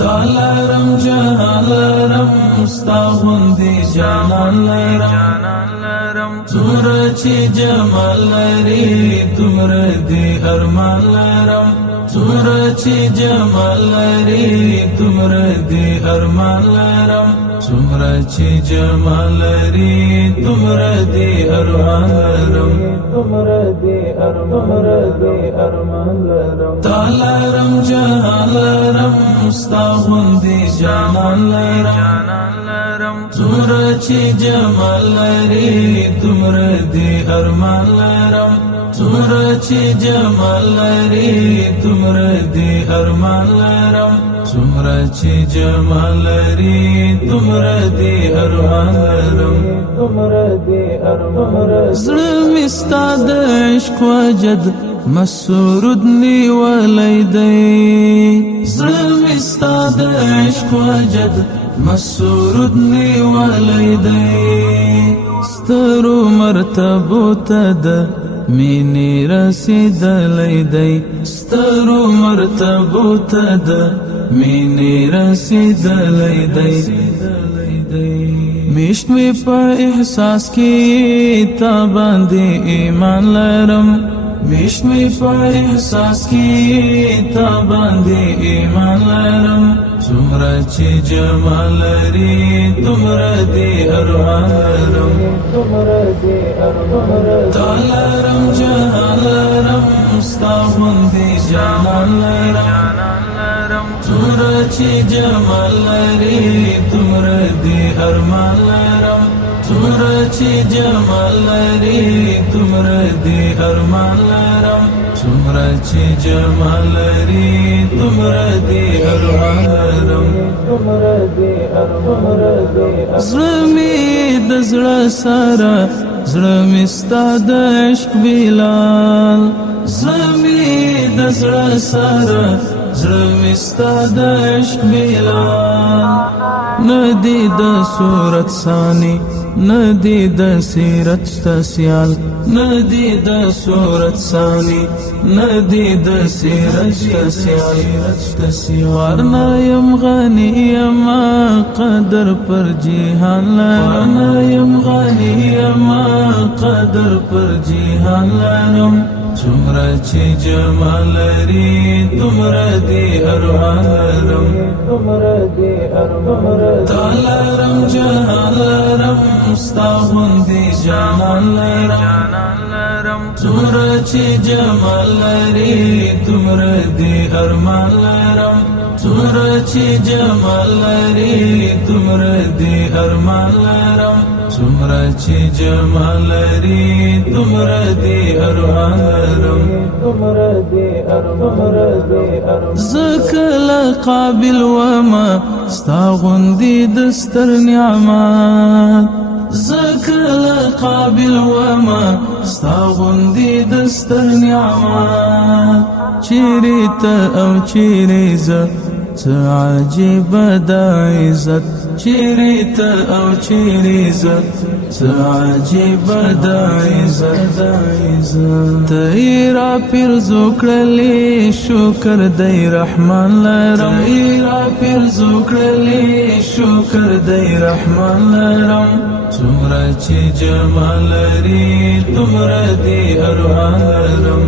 تالرم جهان لرم ستاغوندی جانان لرم تمره چی جمال لری تمره دی ارمان لرم تمره چی جمال لری تمره دی ارمان لرم تمره چی جمال لری تمره دی ارمان لرم تمره دی ارمان لرم تالرم جهان لرم ستاغوندی جانان لرم تمره چی جمال لری تمره دی ارمان لرم تمره چی جمال لری تمره دی ارمان لرم تمره چی جمال لری تمره دی ارمان لرم تمره دی ارمان لرم زړه ستا د عشق وجد مسرود نیولی دی زړه ستا د عشق وجد مسرود نیولی دی سترو مرتبو ته د مینې رسیدلی دی سترو مرتبو ته د مینې رسیدلی دی میشت می په احساس کې تا باندې ایمان لرم میشت می په احساس کې تا باندې ایمان لرم څومره چې جمال لري تمره دی ارمان لرم تالرم جهان لرم ستا غوندې جانان لرم څومره چې جمال لري تمره دی ارمان لرم تمره چې جمال لري تمره دی ارمان لرم تمره چې جمال لري تمره دی ارمان لرم زړه مې د زړه سره زړه مې ستا د عشق بلال زړه مې د زړه سره زړه مې ستا د عشق بلال ندی د صورت ثانی ندی د سیرت تسیال ندی د صورت ثانی ندی د سیرت تسیال ورنه یم غنی یم قدر پر جهان ورنه یم غنی یم قدر پر جهان لرم څومره چې جمال لري تمره دی ارمان لرم تالرم جهان لرم ستا غوندې جانان لرم څومره چې جمال لري تمره دی ارمان لرم څومره چې جمال لري تمره دی ارمان لرم څومره چې جمال لري تمره دی ارمان لرم زکل قابل وما ستا غوندې د ستر نعمت زکل قابل وما ستا غوندې د ستر نعمت چیرې ته او چیرې زه څه عجیبه د عزت چیرې ته او چیرې زه څه عجیبه د عزت ته یې راپرزو کړلې شکر دی رحمان لرم ته یې راپرزو کړلې شکر دی رحمان لرم څومره چې جمال لري تمره دی ارمان لرم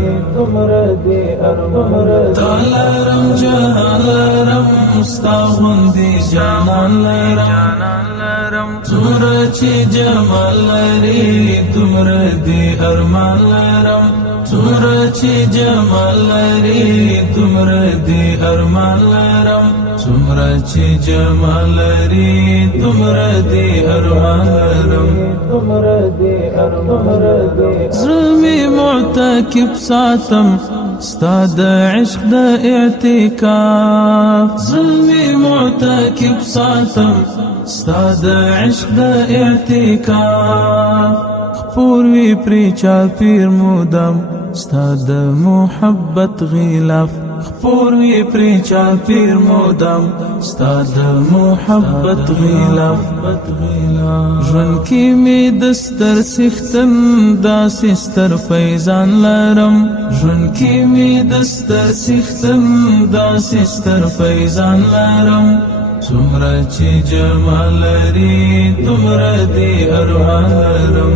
تالرم جهان لرم ستا غوندې جانان لرم څومره چې جمال لري تمره دی ارمان لرم څومره چې جمال لري تمره دی ارمان لرم څومره چې جمال لري تمره دی ارمان لرم زړه مې معتکف ساتم ستا د عشق د اعتکاف زړه مې معتکف ساتم ستا د عشق د اعتکاف خپور وی پرې چاپیر مودم ستا د محبت غلاف خپور وی پری چاپیر مودم ستا د محبت غلاف ژوند کی می دستر سختن داسې ستر فیضان لرم ژوند کی می دستر سختن داسې ستر فیضان لرم څومره چې جمال لري دومره دې ارمان لرم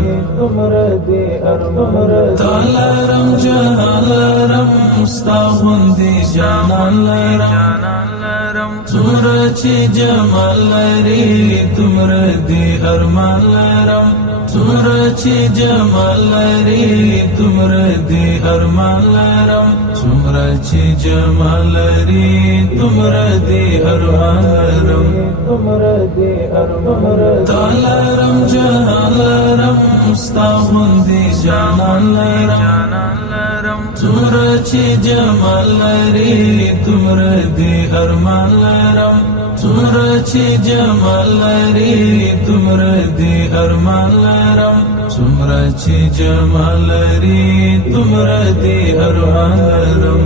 تا لرم جهان لرم ستا غوندې جانان لرم څومره چې جمال لري دومره دې ارمان لرم څومره چې جمال لري دومره دې ارمان لرم څومره چې جمال لري دومره دې ارمان لرم تا لرم جهان لرم ستا غوندې جانان لرم څومره چې جمال لري دومره دې ارمان لرم څومره چې جمال لري دومره دې ارمان لرم څومره چې جمال لري دومره دې ارمان لرم